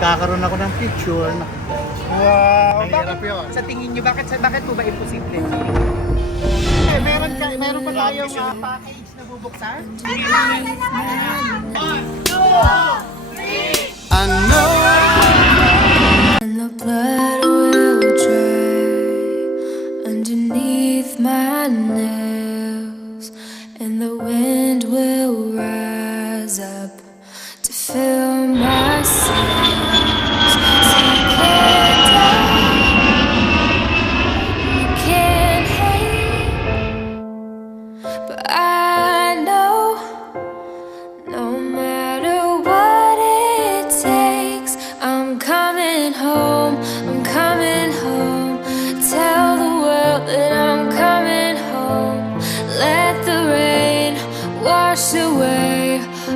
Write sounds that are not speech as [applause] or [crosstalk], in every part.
magkakaroon ako ng picture. Wow! Mahirap Bakit- yun. Sa tingin nyo, bakit, bakit po ba imposible? Eh, meron, ka, meron pa tayong ah, package na bubuksan? I know And the blood will dry underneath my nails, and the wind will rise up to fill my sails.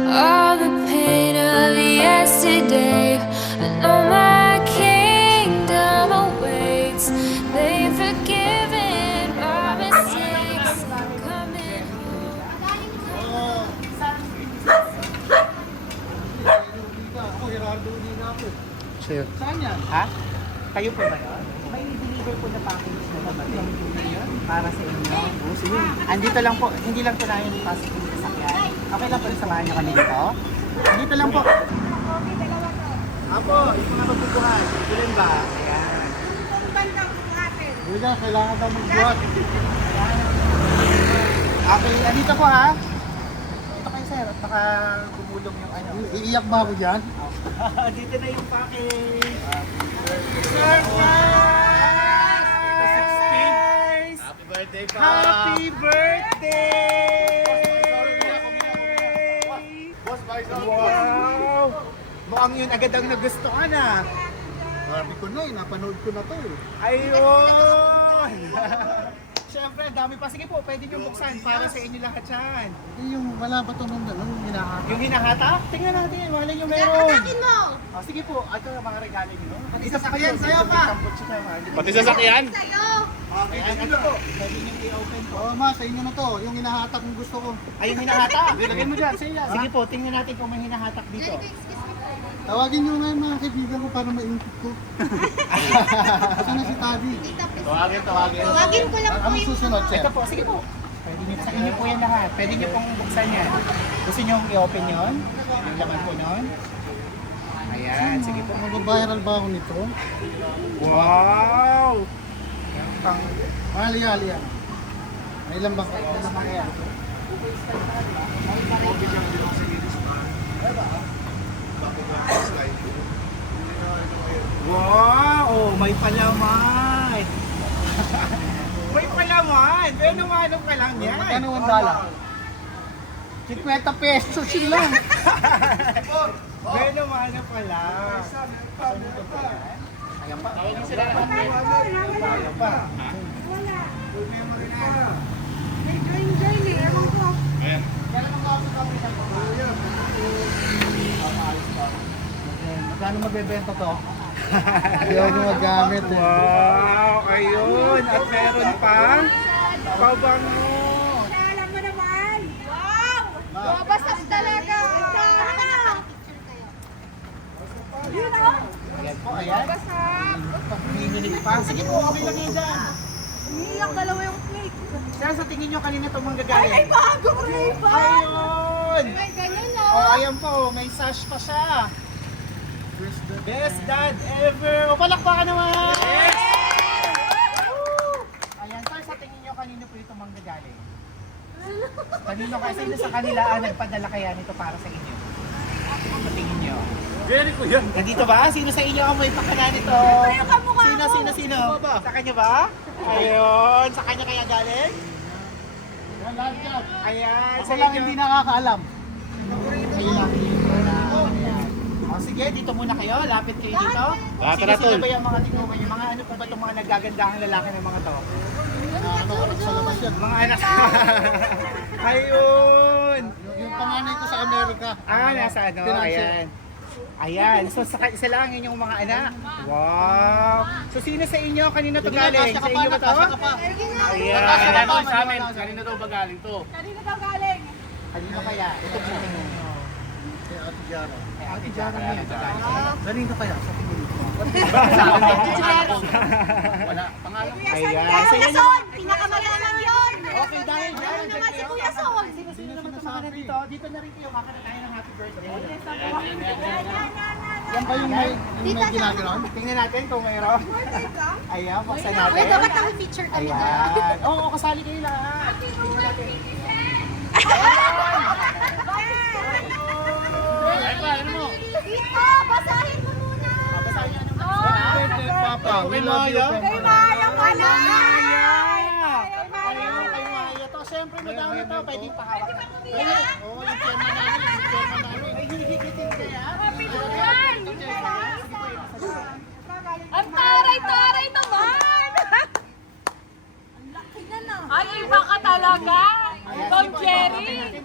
All the pain of yesterday. I know my kingdom awaits. They've forgiven my mistakes. I'm coming home. Sure. Saan yan? Ha? Kayo po ba yun? May deliver po na package na naman para sa inyo. Oh, sige. Andito lang po, hindi lang po namin pasok yung sasakyan. Okay lang po rin samahan niyo kami dito. Andito lang po. Apo, ito na magbubuhat. Ilan ba? Ayan. Buda, kailangan daw magbuhat. Okay, andito po ha. Dito kayo sir, at baka gumulong yung ano. Iiyak ba ako dyan? [laughs] dito na yung package. Surprise! Happy birthday Happy birthday! Mukhang yun agad ang nagustuhan ah. Sabi ko na eh, napanood ko na to eh. Ayun! [laughs] Siyempre, dami pa. Sige po, pwede nyo buksan para sa inyo lahat yan. Eh, yung wala ba ito nung ganun, hinahaka? Yung hinahata, tingnan natin. Wala nyo meron. mo! Oh, sige po, ito ang mga regalo nyo. Ito pa sasakyan, kayo, sa'yo pa. Pati sasakyan? Sa'yo! Okay, ano ito po? Pwede nyo i-open po. Oo ma, sa inyo na to. Yung hinahatak kong gusto ko. Ay, yung hinahatak. Ilagay mo dyan. Sige, sige po, tingnan natin kung may hinahatak dito. Tawagin nyo nga yung mga kaibigan ko para maingkit ko. [laughs] Saan na si Tadi? Tawagin, tawagin. Tawagin ko lang po yung susunod, sir? Ito po, sige po. Pwede nyo, sa inyo po yan lahat. Pwede nyo pong buksan yan. Gusto nyo i-open yun? Yung laman po nun? Ayan, sige po. Mag-viral ba ako nito? Wow! Pang, Ali, ali yan. May ilan bang ano naman kaya? Wow! Oh, may palaman! [laughs] may palaman! Eh, namanong ka lang yan. Magkano ang dala? 50 pesos yun lang. [laughs] May naman na pala. Saan ito pa yan? Ayan pa. Ayan sila. Ayan pa. May join-join eh. Ewan ko. Magkano magbebenta to? [laughs] Hindi ako magamit eh. Wow! Ayun! At meron pa. Pabango! Alam mo naman! Wow! Mabasas talaga! Yun o! Ayan po, ayan. Basag! Hinihinig pa. Sige po, okay lang yan dyan. Umiiyak dalawa yung cake. Sir, sa tingin nyo kanina itong Ay, ay, manggagaling? bago flavor! Ayun! May ganyan Oh, o! ayan po, may sash pa siya. Best dad ever! O, palakpakan naman! Woo! Ayan, sir, sa tingin nyo kanino po itong manggagaling? Kanino kasi sino sa kanila ang nagpadala kaya nito para sa inyo? Sa tingin nyo? Very ko yan. Nandito ba? Sino sa inyo ang may pakana nito? Sino, sino, sino? Sa kanya ba? Ayun, sa kanya kaya galing? Ayan, Ako lang hindi nakakaalam. Ayan. O sige, dito muna kayo. Lapit kayo dito. Tara, Sige, sino ba yung mga tinuman yung mga ano po ba itong mga nagagandahang lalaki ng mga to? Ano, oras sa labas yan. Mga anak. [laughs] Ayun. Yung panganay ko sa Amerika. Ah, nasa ano? Pinansyal. Ayan. Ayan. So, sa, isa lang ang inyong mga anak. Wow. So, sino sa inyo? Kanina to galing? Sa inyo ba to? Ayan. Sa amin? Kanina daw ba galing to? Kanina daw galing. Kanino kaya? Ito po. Ate Jara. Ate Ate Jara Jara. niya. Galing ka kaya sa tingin ko. Wala. Pangalan. Kuya Son, Ayan. Kuya So, yan Son, pinakamayaman yun. Okay, dahil dyan, Ano si. Kuya Son? Sino sino naman tumakana dito? Dito na rin kayo, kakanta tayo ng happy birthday. Yan, yan, yan, yan. Yan ba yung may, yung may ginaganon? Tingnan natin kung mayroon. Ayan, buksan natin. Kuya, dapat ang feature kami. Ayan. Oo, oh, kasali kayo lahat. Tingnan natin. Ay pa, ano mo? Dito, basahin mo muna. Basahin niyo ano Oh, Papa. We love you. Kay Maya pala. Kay Maya. Kay Maya to. Siyempre, madami to. Pwede pahawak. Oo, yung chairman namin. Yung chairman namin. Ay, hinihigitin kaya? Happy birthday. Ang taray-taray naman. [laughs] Ang laki na na. Ay, iba ka talaga. Po, Jerry.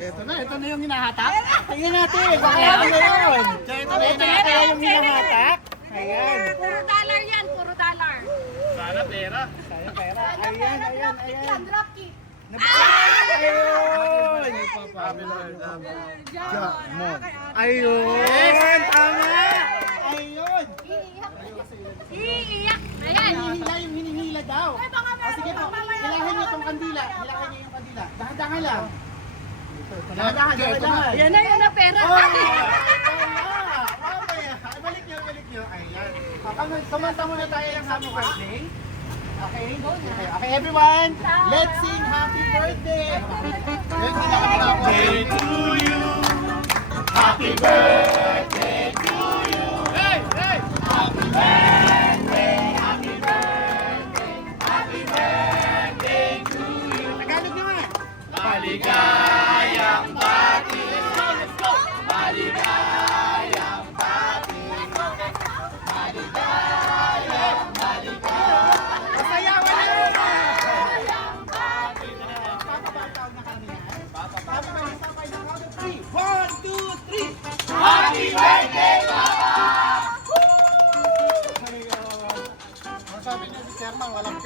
Ito na, ito na yung hinahatak. Tingnan natin, baka ano na yun. Ito na kaya yung hinahatak. Ayan. Puro dollar yan, puro dollar. Sana pera. Sayang pera. Ayan, ayan, ayan. Ayun! You. Diyan. mo. Ayun! Tama! Ayun! Iiyak. Ayan. Hinihila yung hinihila daw. Ay, baka O sige po, hilahin niyo itong kandila. Hilahin niyo yung kandila. Dahan-dahan lang. Dahan-dahan, dahan-dahan. Yan na, yan na pera. Oh! Ay, Balik niyo, balik niyo. Ayan. O, kam- Kumanta muna tayo ng happy birthday. Okay? Okay, okay everyone. Let's sing happy birthday. Yan, ginagawa ko. Day to you. Happy birthday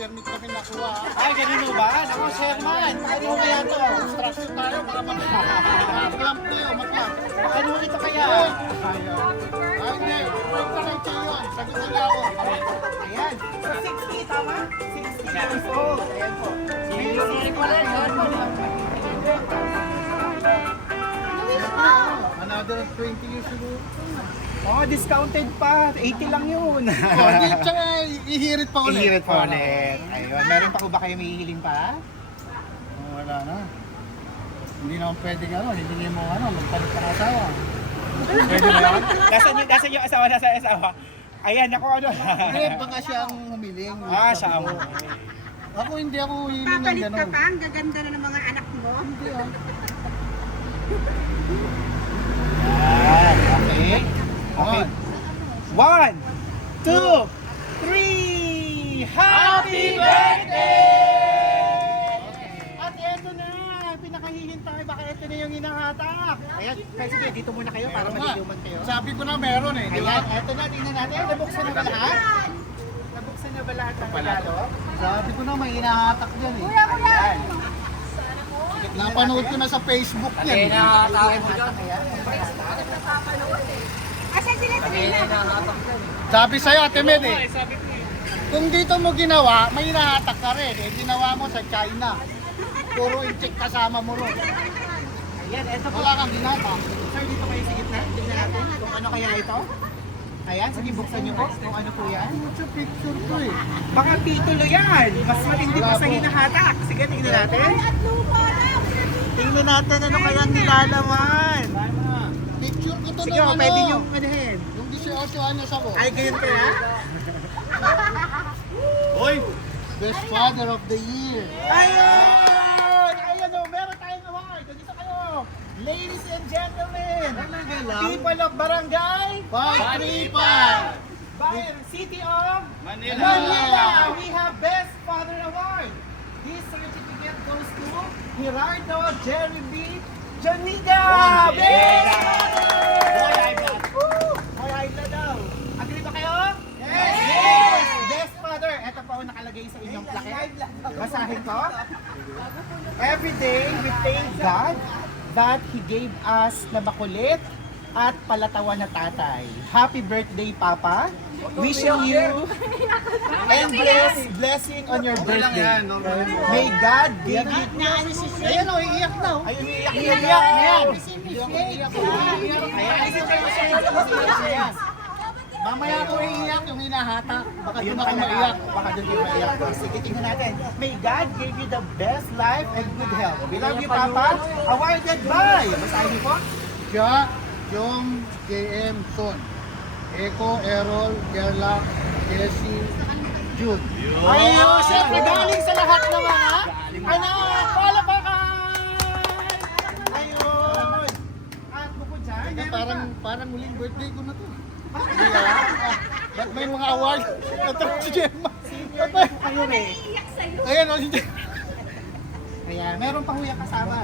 permit kami nakuha. Ay, ganun ba? Ako, Sherman. Mo kaya to? Instruction tayo para mag-clamp tayo, mag-clamp. Paano ito kaya? Ay, hindi. Wait ka kay Chayo. Sagot nila ako. Ayan. So, 60, tama? 60 years old. Ayan po. Another 20 years siguro. Oh, discounted pa. 80 lang yun. [laughs] Oh, di, tsaka ihirit pa ulit. Ihirit pa ulit. Ayun. Meron pa ko ba kayo may hihiling pa? Oh, wala na. Hindi naman pwede ka, ano, hindi mo ano, magpalit ka ng asawa. Pwede ba yun? Nasaan yung, nasaan yung asawa? Nasaan yung asawa? Ayan, ako ano. Hindi, baka siya ang humiling. ah, siya ang Ako hindi ako hiling ng Papalit ka pa, ang gaganda na ng mga anak mo. Hindi ah. Ayan, okay. Okay. One, two, three! Happy birthday! At eto na, pinakahihintay, baka eto na yung hinahatak. Ayan, kaya sige, dito muna kayo para Meron nga. maliliwan kayo. Sabi ko na meron eh, di ba? Ayan, eto na, tingnan natin. Nabuksan na ba lahat? Nabuksan na ba lahat ng regalo? Sabi ko na may hinahatak dyan eh. Kuya, kuya. Ayan. Napanood ko na sa Facebook yan. eh. Asan sila sa Sabi sa'yo, Ate Med eh. Kung dito mo ginawa, may hinahatak ka rin. Eh, ginawa mo sa China. Puro incheck kasama mo ron. Ayan, eto po. Wala kang hinahatak. Sir, dito kayo sa gitna. Tingnan natin kung ano kaya ito. Ayan, sige, buksan niyo po kung ano po yan. Sa picture ko eh. Baka titulo yan. Mas matindi pa sa hinahatak. Sige, tingnan natin. Tingnan natin ano kaya ang nilalaman. Picture ko to Sige, ng oh, ano. pwede niyong manahin. Yung 18 anos ako. Ay, ganyan kaya? [laughs] Hoy! Best father of the year. Ayun! Ayun o, meron tayong award. Dito kayo. Ladies and gentlemen, people of Barangay, 535. by City of Manila. Manila, we have Best Father Award. This certificate goes to Gerardo Jerry B. Janiga! Oh, Best. Father! Boy, high blood. Woo! Boy, high blood daw. Agree ba kayo? Yes! Yes! Best Ang nakalagay sa inyong plaque. Basahin ko. [laughs] Every day we thank God that He gave us na makulit at palatawa na tatay. Happy birthday, Papa! Wishing you endless blessing on your birthday. May God give you... Ayan o, iiyak na o. Ayun, iyak, Iiyak iyak, na yan. iyak. Ayan. Mamaya ako iiyak yung hinahata. Baka doon ako maiyak. Baka doon kayo maiyak. Sige, tingnan natin. May God give you the best life and good health. We love you, Papa. Awarded by... Basahin niyo po. Siya, yung JM Son. Eko, Errol, Gerla, Jesse, Jude. Ayun, syempre galing sa lahat ng mga anak, palapakan! Ayun! At bukod dyan, parang, parang muling birthday ko na to. Ba't may mga award? Ito si Gemma. Ba't may- pa kayo eh. Ayan o, si Gemma. Ayan, meron pa huya kasama.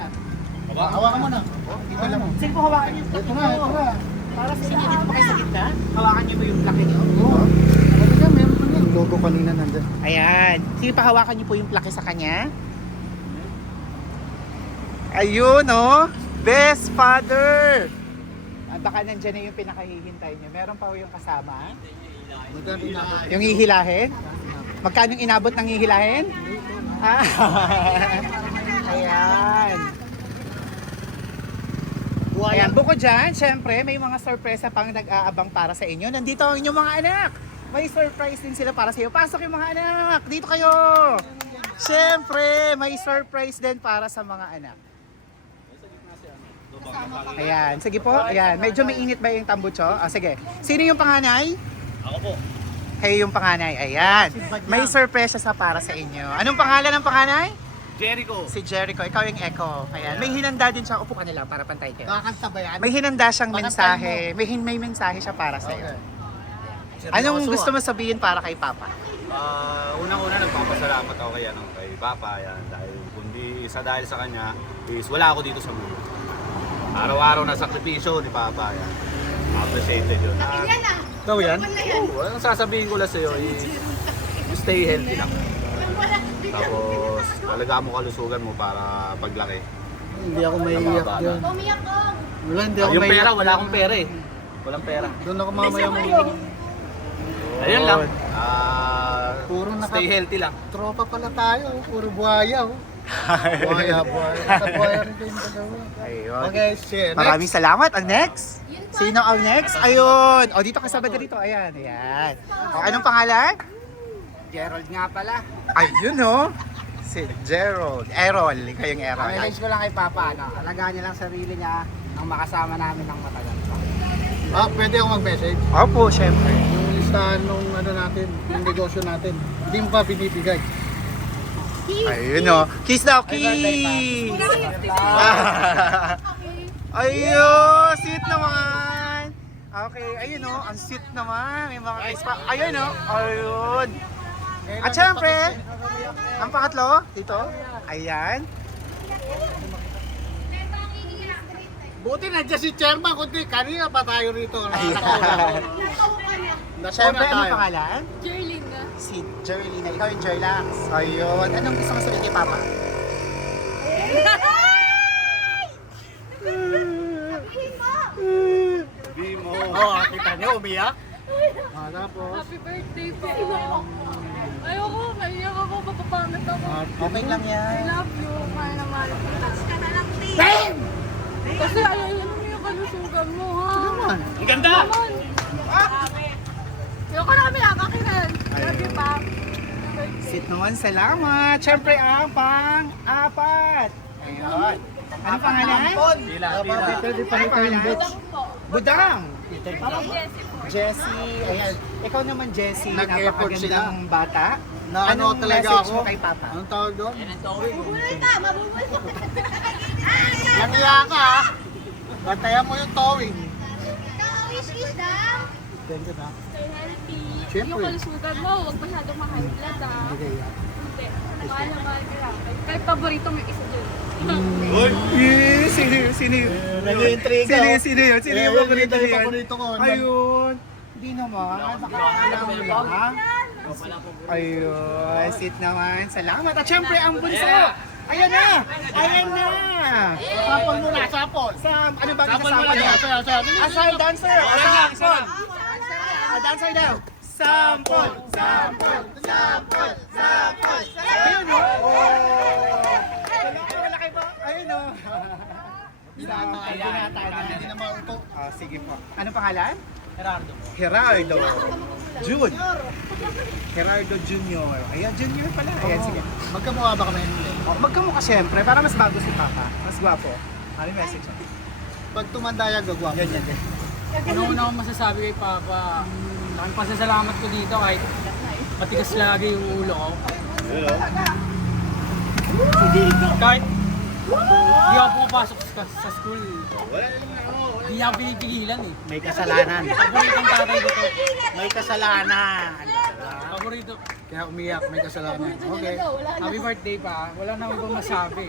Hawakan mo na. Dito lang. Sige po, hawakan niyo. Ito na, ito na. Para sa inyo, dito pa kayo sa gitna. Hawakan niyo po yung plaque niyo. Oo. Ano ka, meron pa niya. Logo kanina nandyan. Ayan. Sige pa, hawakan niyo po yung plaque sa kanya. Ayun, oh. Best father. Ah, baka nandyan na yung pinakahihintay niyo. Meron pa ho yung kasama. Magkano inabot? Yung hihilahin? Magkano yung inabot ng hihilahin? Ah. [laughs] Ayan. Ayan, bukod dyan, syempre, may mga sorpresa pang nag-aabang para sa inyo. Nandito ang inyong mga anak. May surprise din sila para sa iyo. Pasok yung mga anak. Dito kayo. Syempre, may surprise din para sa mga anak. Ayan, sige po. Ayan, medyo may init ba yung tambucho? Ah, sige. Sino yung panganay? Ako po. Kayo yung panganay. Ayan. May surprise sa para sa inyo. Anong pangalan ng panganay? Jericho. Si Jericho. Ikaw yung Echo. Ayan. May hinanda din siya. Upo ka nila para pantay kayo. Kakanta ba yan? May hinanda siyang mensahe. May, hin- may mensahe siya para sa iyo. Anong gusto mo sabihin para kay Papa? Ah, unang-una nagpapasalamat ako kay ano, kay Papa yan dahil kundi sa dahil sa kanya is wala ako dito sa mundo. Araw-araw na sakripisyo ni Papa yan. Appreciated yun. At, Ikaw yan? oh, ang sasabihin ko lang sa iyo is stay healthy lang. Tapos talaga mo kalusugan mo para paglaki. Hindi ako maiiyak Tama ba? dyan. Wala, hindi Ah, ako yung pera, wala akong pera eh. Walang pera. Doon ako mamaya mo. Ayun lang. Ah, Puro naka- stay healthy lang. Tropa pala tayo. Puro buhaya. Oh. Buhaya, buhaya. Buhaya rin kayong dalawa. Ayun. Okay. Next. Maraming salamat. Ang next? Sino ang next? Ayun. O, dito kasama na dito. Ayan, ayan. O, anong pangalan? Gerald nga pala. Ayun, oh. Si Gerald. Errol. Ikaw yung Ang Errol. message ko lang kay Papa, ano, alagaan niya lang sarili niya ang makasama namin ng matagal pa. Ah, pwede ako mag-message. Opo, syempre. Yung listahan nung ano natin, yung negosyo natin. Hindi mo pa binibigay. Ayun, oh. Kiss daw, kiss! Ayun, sweet naman. Okay, ayun oh, ang sweet naman. May mga kiss pa. Ayun oh, ayun. At syempre, ang pangatlo, dito. Ayan. Buti nandiyan si chairman, kundi kanina pa tayo rito. Ayan. Anong tayo. pangalan? Jerlyn na. Si Jerlina. Ikaw yung Jerlax. Ayun. Anong gusto mo sabihin kay Papa? Oo, kita niyo, umiyak. Ah, tapos, Happy birthday po. Ayoko, naiyak ako, mapapangit ako. ah, Okay lang I yan. love you, mahal na mahal kita. Touch ka na lang, Tim! Kasi ayaw mo yung kalusugan mo, ha? Ang ganda! Naman. Ayoko na kami nakakinan. Love you, pa. Sit naman, salamat. Syempre, ang pang-apat. Ayun. Ano pangalan? Dila, ah, bakit pwede pa rin kayong bitch? Budang. Jessie ayan. Ikaw naman, Jessie, Nag-effort napakagandang bata. Na ano Anong talaga message ako? mo kay Papa? Anong tawag doon? Mabubulol ka. [laughs] Nangiya ka ah. Bantayan mo yung towing. Wish-wish daw. Thank you na. Healthy. Siyempre. Yung kalusugan mo, huwag masyadong ma-high blood, ha? Hindi kaya. Hindi. Mahal na mahal ka lang. Kahit paborito mo yung isa dyan. Eh, sino yun? Sino yun? Nag-iintriga, Sino oh. yun? Sino yun? Sino yung Eh, paborito yun yung niyan? paborito ko. Ayun. Hindi naman. Nakakaalam mo lang. Ayun. Sit naman. Salamat. At syempre, ang bunso. Ayan na! Ayan na! Sapol muna, sapol. Sa, ano ba Sapol kasama muna, niya? sayo. Asal dancer! Sample! Ah, dancer daw! Sample! Sample! Sample! Sample! Ayun o! Malaki ba? Ayun o! Hindi na mauto. Ah, sige po. Anong pangalan? Gerardo. Gerardo. Jun. Gerardo Junior. Ayan, Junior pala. Ayan, sige. Magkamukha ba kami? Oh, magkamukha siyempre, para mas bago si Papa. Mas gwapo. Ano yung message? Pag tumanda yan, gagwa. Yan, yan, yan. Una-una akong masasabi kay Papa, laking pasasalamat ko dito kahit matigas lagi yung ulo ko. Kahit hindi ako pumapasok sa, sa school, hindi ako pinipigilan eh. May kasalanan. Paboritong tatay ko to. May kasalanan. Paborito. Kaya umiyak, may kasalanan. Okay. Happy birthday pa. Wala na akong masabi.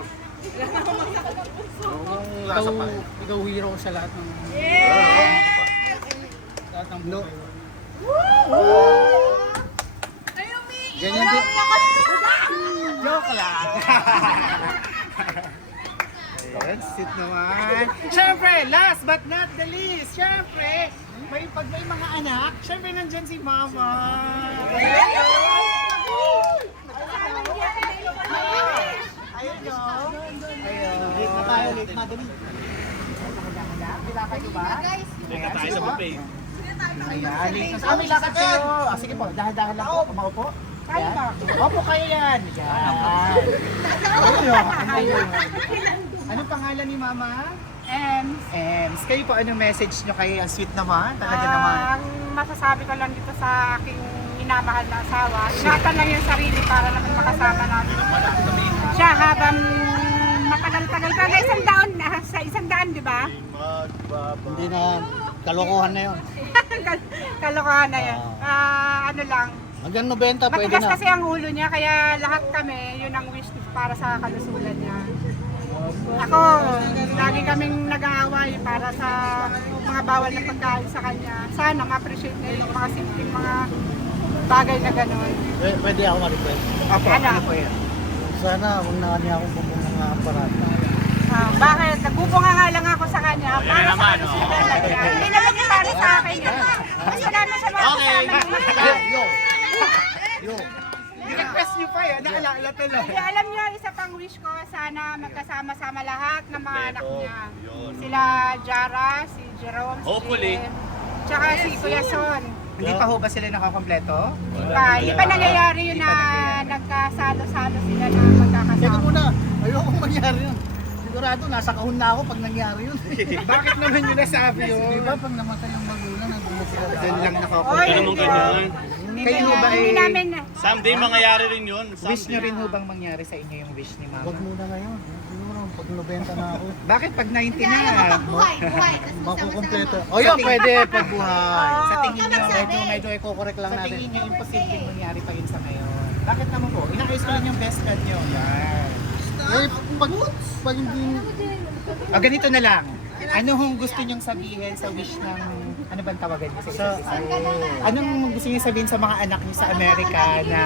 Yung Ikaw, ikaw hero sa lahat ng... Lahat ng No. buhay ko. Ganyan din. Joke lang. [laughs] Ayan, sit naman. Siyempre, last but not the least, siyempre, may, pag may mga anak, siyempre nandyan si Mama. Ayun o. Ayun. Late na tayo, late na din. Bila kayo ba? Teka tayo sa buffet. Ayan, na. Ah, may lakad kayo. Ah, sige po, dahan-dahan lang po. Kumaupo. Kaya ba? Opo kayo yan. Yan. Ayun. Anong pangalan ni Mama? And Ems. Kayo po, anong message nyo kay ang sweet naman? Talaga naman. ang masasabi ko lang dito sa aking minamahal na asawa, ingatan lang yung sarili para naman makasama natin. Siya habang matagal-tagal ka, isang daan na, sa isang daan, di ba? Hindi na, kalokohan na yun. Kal- [laughs] Kalokohan na yan. Ah, ano lang, Hanggang 90, pwede matigas na. kasi ang ulo niya, kaya lahat kami, yun ang wish para sa kalusugan niya. Ako, lagi kaming nag-aaway para sa mga bawal na pagkain sa kanya. Sana ma-appreciate niya yung mga simpleng mga bagay na gano'n. Pwede, pwede ako ma-request. Opo, Ano? ano po yan? Sana, kung na niya akong bumong mga aparat. Ah, bakit? Nagbubunga nga lang ako sa kanya. Oh, Para sa naman, kalusugan oh. lang yan. Hindi naman yung para sa akin. yan. Gusto namin siya makasama ng matagal. Yo! Yo! I-request nyo pa yan. Naalala. Kaya alam niyo, isa pang wish ko, sana magkasama-sama lahat ng mga anak niya. Yun. Sila Jara, si Jerome, si Hopefully. Jem, tsaka si Kuya Son. Hindi pa ho ba sila nakakompleto? Pa, hindi pa nangyayari yun Hindi na nagkasalo-salo sila na Teka magkakasama. muna, ayokong mangyari yun. Sigurado, nasa kahon na ako pag nangyari yun. [laughs] Bakit naman yun nasabi Di yun? ba pag namatay ang magulang, nagbubukas Doon lang Oy, nakakompleto. Ganun ganyan. Kayo ho ba eh, namin, Someday mangyayari rin yun. wish nyo Someday. rin ho bang mangyari sa inyo yung wish ni Huwag Mama? muna ngayon. Siguro, pag 90 na ako. Bakit pag 90 na? Makukompleto. O yun, pwede pag buhay. Sa tingin nyo, Medyo, medyo i-correct lang sa natin. tingin nyo, imposibleng mangyari pa yun sa ngayon. Bakit naman po? Inaayos ko lang yung best friend nyo. Yan. Eh, pag, pag hindi, O ganito na lang. Ano hong gusto nyong sabihin sa wish ng, ano bang tawagan niyo sa isa't isa? Anong gusto niyo sabihin sa mga anak niyo sa Amerika na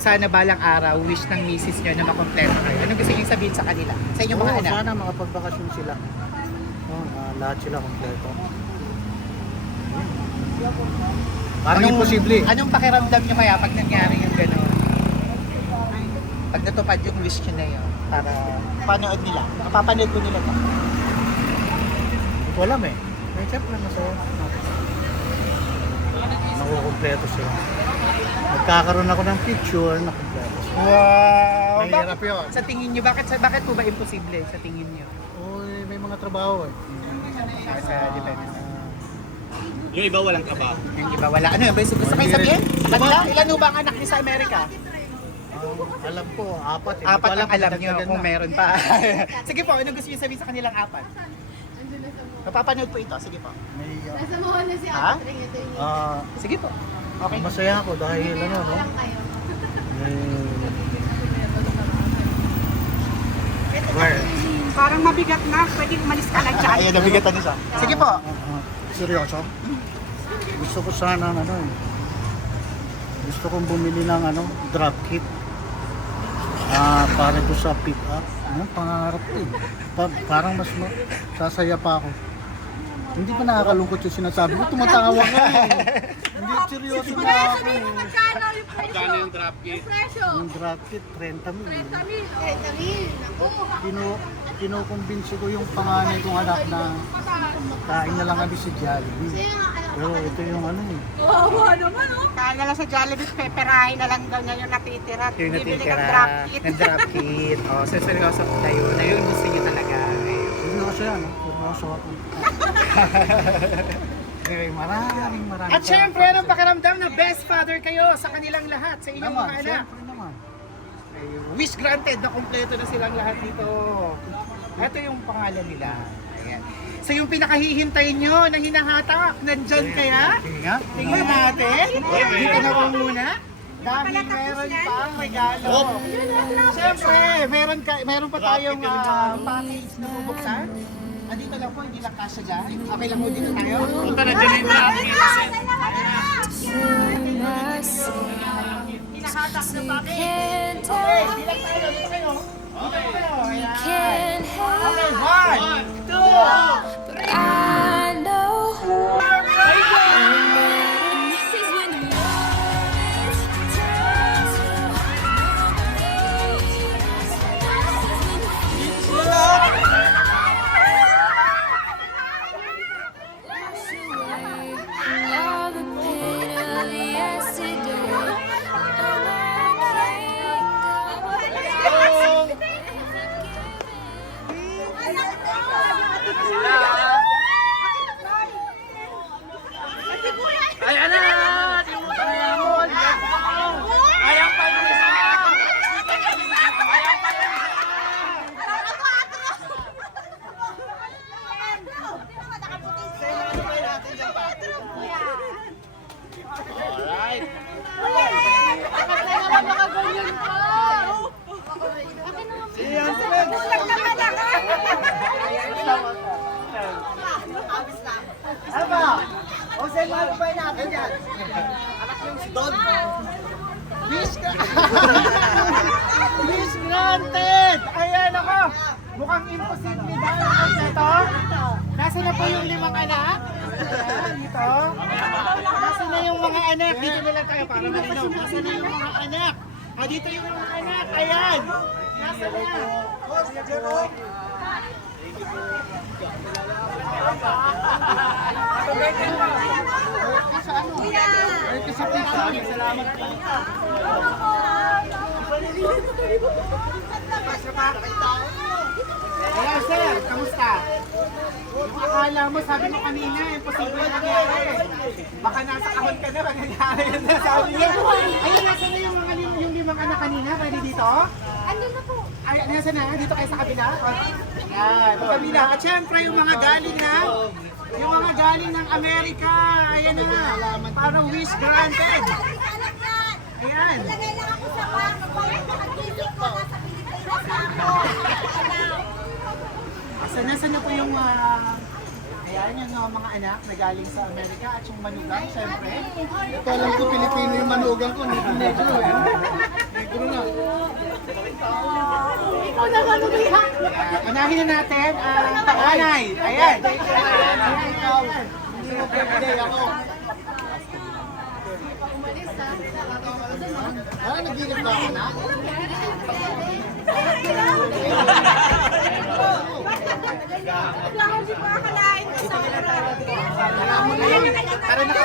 sana balang araw wish ng misis niyo na makompleto kayo? Anong gusto niyo sabihin sa kanila? Sa inyong mga anak? sana makapagbakasyon sila. Oh, na lahat sila kompleto. Parang Anong- imposible. Anong pakiramdam niyo kaya pag nangyari yung gano'n? Pag natupad yung wish niyo na yun, para panood nila. Mapapanood ko nila to. Hindi ko alam eh. Eh, syempre masaya. Nakukompleto sila. Magkakaroon ako ng picture na kompleto. Wow! Mahirap yun. Sa tingin niyo, bakit, sa, bakit po ba imposible sa tingin niyo? Uy, may mga trabaho eh. Sa, sa depende Yung iba walang trabaho. Yung iba wala. Ano yung basic gusto kayo sabihin? Sa kanila? Ilan ba ang anak niyo sa Amerika? Ah, alam ko, apat eh. Apat ang alam niyo dagdagan kung meron pa. [laughs] [laughs] Sige po, ano gusto niyo sabihin sa kanilang apat? Napapanood po ito. Sige po. May, ah, Nasa mo na si Ha? Ate Tring ito yung ah, Sige po. Okay. masaya ako dahil ano, no? kayo. Eh, Where? parang mabigat na, pwede umalis ka lang dyan. [laughs] Ayan, nabigatan niya siya. Sige po. Ah, ah, seryoso? Gusto ko sana ano eh. Gusto kong bumili ng ano, drop kit. Ah, para ko sa pick up. Ano, pangarap ko eh. Pa- parang mas ma- sasaya pa ako. Hindi pa nakakalungkot yung sinasabi ko. Tumatawa ka eh. Hindi, seryoso na ako eh. Magkano yung presyo? Magkano yung drop kit? Yung drop kit, 30 mil. 30 mil. 30 mil. Kinukumbinsi ko yung panganay kong anak na kain na lang kami si Jollibee. Pero ito yung ano eh. Kawawa naman, oh. Kaya na lang sa Jollibee, peperahin na lang daw niya yung natitira. Yung Bibili natitira kang drop kit. ng drop kit. [laughs] Oh, so seryoso na yun. Na yun gusto niyo talaga. Ayun. Seryoso yan, ah. seryoso ako. [laughs] Okay, maraming maraming At syempre, anong pakiramdam na best father kayo sa kanilang lahat, sa inyong Naman, mga anak? syempre naman. Ay, wish granted na kompleto na silang lahat dito. Ito yung pangalan nila. Ayan. So yung pinakahihintay nyo na hinahatak, nandyan kaya? Tingnan natin. Dito na po muna. Dahil meron pa ang regalo. Siyempre, meron, ka, meron pa tayong ah, package na bubuksan. Ah, dito lang po, hindi lang kasya dyan. Okay lang mo dito tayo. Punta na dyan yung. Hinahatak na package. Okay, bilang tayo. Dito kayo. Dito kayo. Ayan. can't Okay, help, one, two, but I O, saan mo ba natin yan? Anak yung si Don. Ka! Wish [laughs] granted! Ayan ako! Mukhang imposible dahil ang ito. Nasa na po yung limang anak? Ayan, dito. Nasa na yung mga anak? Dito na lang tayo para malinaw. Nasa na yung mga anak? Ah, dito yung mga anak. Ayan. Nasa na. Ay, kasi pizza. Salamat po. Hello sir, kamusta? Yung akala mo, sabi mo kanina, imposible na. Baka nasa kahon ka na, pag nangyari yun na sabi niya. Ayun, nasa na yung mga yung limang anak kanina, pwede dito? Ano na po? Ay, nasa na? Dito kayo sa kabila? Ayan, sa kabila. At syempre, yung mga galing na, yung mga galing ng Amerika, ayan na, para wish granted. Ayan. Lagay lang ako sa bag. Pag-isip ko, nasa Pilipinas ako. Asan na saan na po yung ah, ayan, yung ah, mga anak na galing sa Amerika at yung manugang, syempre. Ito alam ko, Pilipino yung manugang ko. Negro-negro eh. Negro na. Ikaw na manugang! Unahin na natin ang panganay. Ayan. Ayan, ikaw. Hindi mo birthday ako. Ah, nagiging ba ako na? Hindi ko akalain na mo na yun. Tara na ka.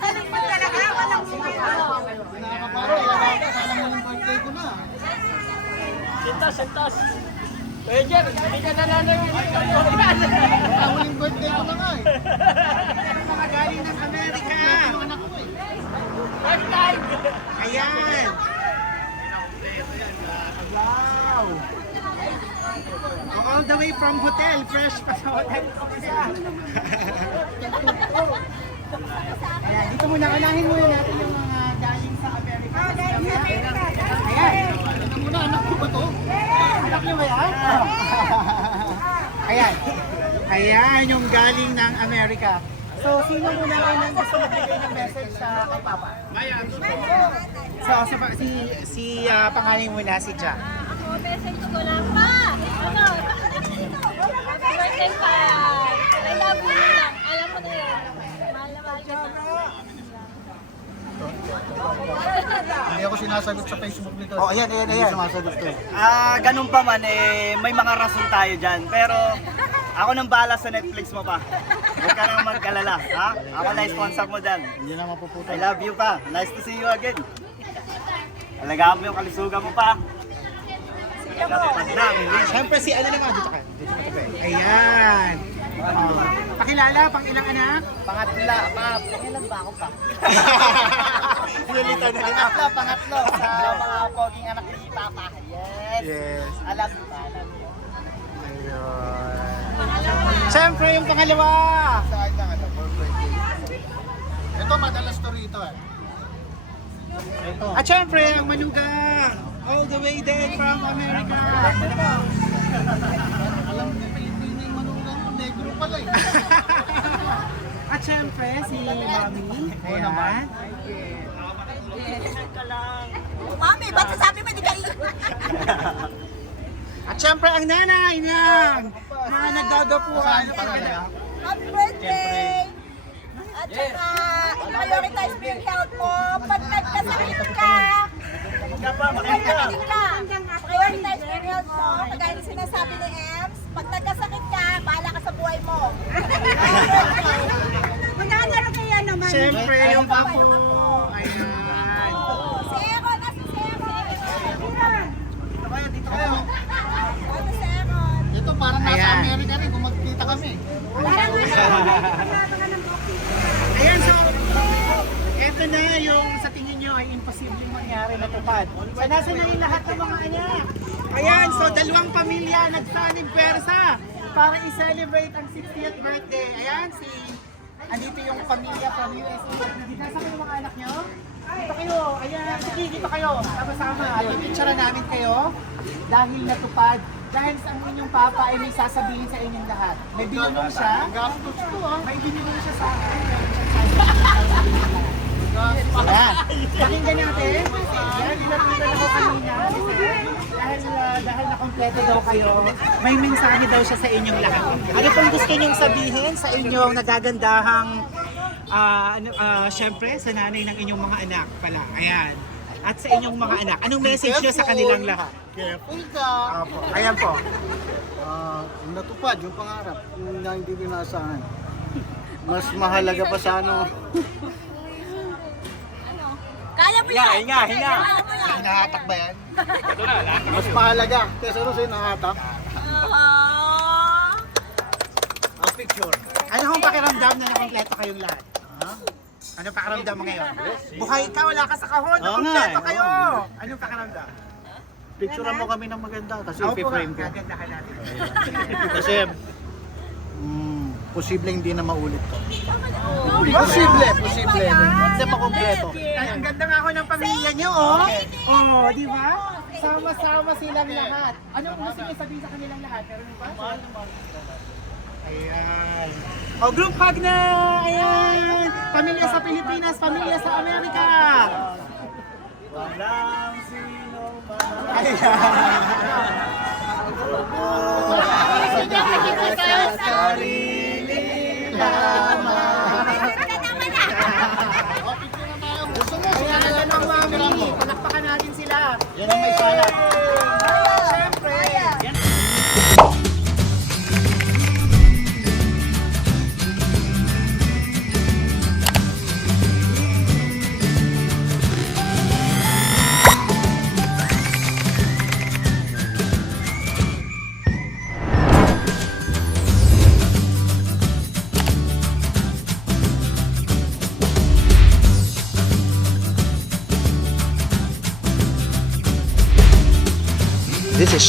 Ano pa talaga? Walang sumaya. Nakakapara, alam mo yung birthday ko na. Sintas, sintas. Pwede dyan, hindi ka nanalo yung Alam mo yung birthday ko na nga eh. Mga galing ng Amerika. Anak ko eh. Ayan. Wow. All the way from hotel, fresh pa sa hotel. Ayan, dito muna, unahin muna natin yung mga galing sa Amerika. Ayan. Ano anak ko ba to? Anak niyo ba yan? [laughs] Ayan. Ayan yung galing ng Amerika. So, sino muna nang gusto magbigay ng message sa kay Papa? Maya, So, si, si, si ah, pangalan muna, si Jack. Ako, message ko lang pa. Ano? Happy [laughs] birthday pa. I love you lang. Alam mo na yun. Mahal na mahal kita. Sinasagot sa Facebook nito. Oh, ayan, ayan, Hindi ayan. sumasagot ko. Ah, ganun pa man eh, may mga rason tayo dyan. Pero ako nang bahala sa Netflix mo pa. Huwag ka nang mag-alala, ha? Ako na sponsor mo dyan. Hindi na mapuputol. I love you pa. Nice to see you again. Alagaan mo yung kalusugan mo pa. Na, English. Siyempre si ano naman, dito ka. Dito ka tabi. Ayan. Oh. Pakilala, pang ilang anak? Pangatla, pa, pangilan ba ako pa? [laughs] Pinalita na rin Pangatlo, pangatlo sa mga poging anak ni Papa. Yes. Yes. Alam mo ba, alam mo. Ayun. Siyempre yung pangalawa. Sa akin lang, ano, birthday. Ito, madalas to rito eh. Ito. At siyempre ang manugang. All the way there from America. Alam mo, Pilipino yung manugang, negro pala eh. [laughs] At siyempre si Mami. Ayan. Mami, ba't sasabi mo hindi ka At siyempre ang nanay niyang na nagdadapuan. Happy birthday! At saka, prioritize mo yung health mo. Pag nagkasakit ka, Pagkakating ka, prioritize mo yung health mo. Kagaya ng sinasabi ni Ems, pag nagkasakit ka, bahala ka sa buhay mo. [laughs] Magkakaro kaya naman. Siyempre yung ako. Ayun Ayan. Si Aaron, nasa si Aaron. Dito kayo, dito kayo. Ano si Aaron? Ito, parang nasa Ayan. Amerika rin kung magkita kami. Ayan, so, eto na yung sa tingin nyo ay imposibleng mangyari na tupad. So, nasa na yung lahat ng mga anak. Ayan, so dalawang pamilya nagsanib persa para i-celebrate ang 60th birthday. Ayan, si, andito yung pamilya from USA. Nasa kayo mga anak nyo? Dito kayo, ayan, sige, dito kayo, sama-sama. At picture namin kayo dahil natupad. Dahil sa ang inyong papa ay may sasabihin sa inyong lahat. May binulong siya. Gastos to ah. May binigay siya sa akin. Ayan. Pakinggan natin. Ayan, nilapitan ako kanina. Dahil, uh, dahil nakompleto daw kayo, may mensahe daw siya sa inyong lahat. Ano pong gusto niyong sabihin sa inyong nagagandahang, ah, ano, ah, syempre, sa nanay ng inyong mga anak pala. Ayan. At sa inyong mga anak. Anong message niyo sa kanilang lahat? Careful ka. Opo. Ayan po. Ah, natupad yung pangarap yung na hindi dinasahan. Mas mahalaga pa sa ano. Kaya mo Hinga, yan. hinga, hinga. Kaya mo yan. Hinahatak ba yan? Mas mahalaga. Kesa rin sa'yo nahatak. Ah. Ang picture. Ano hong pakiramdam na nakompleto kayong lahat? Ano pakiramdam mo ngayon? Buhay ka, wala ka sa kahon, Oo nga nakompleto eh, kayo! Anong pakiramdam? Picturean mo kami ng maganda kasi Ako po, i-frame ko. gagandahan natin. [laughs] Kasi mm, posible hindi na maulit to. Posible, posible. Hindi makompleto. Ang ganda nga ako ng pamilya niyo, oh! Oh, di ba? Sama-sama silang lahat. Anong gusto niyo sabihin sa kanilang lahat? Meron ba? Ayan. Oh, group hug na! Ayan! Pamilya sa Pilipinas, pamilya sa Amerika! Walang sino Yan ang may salat.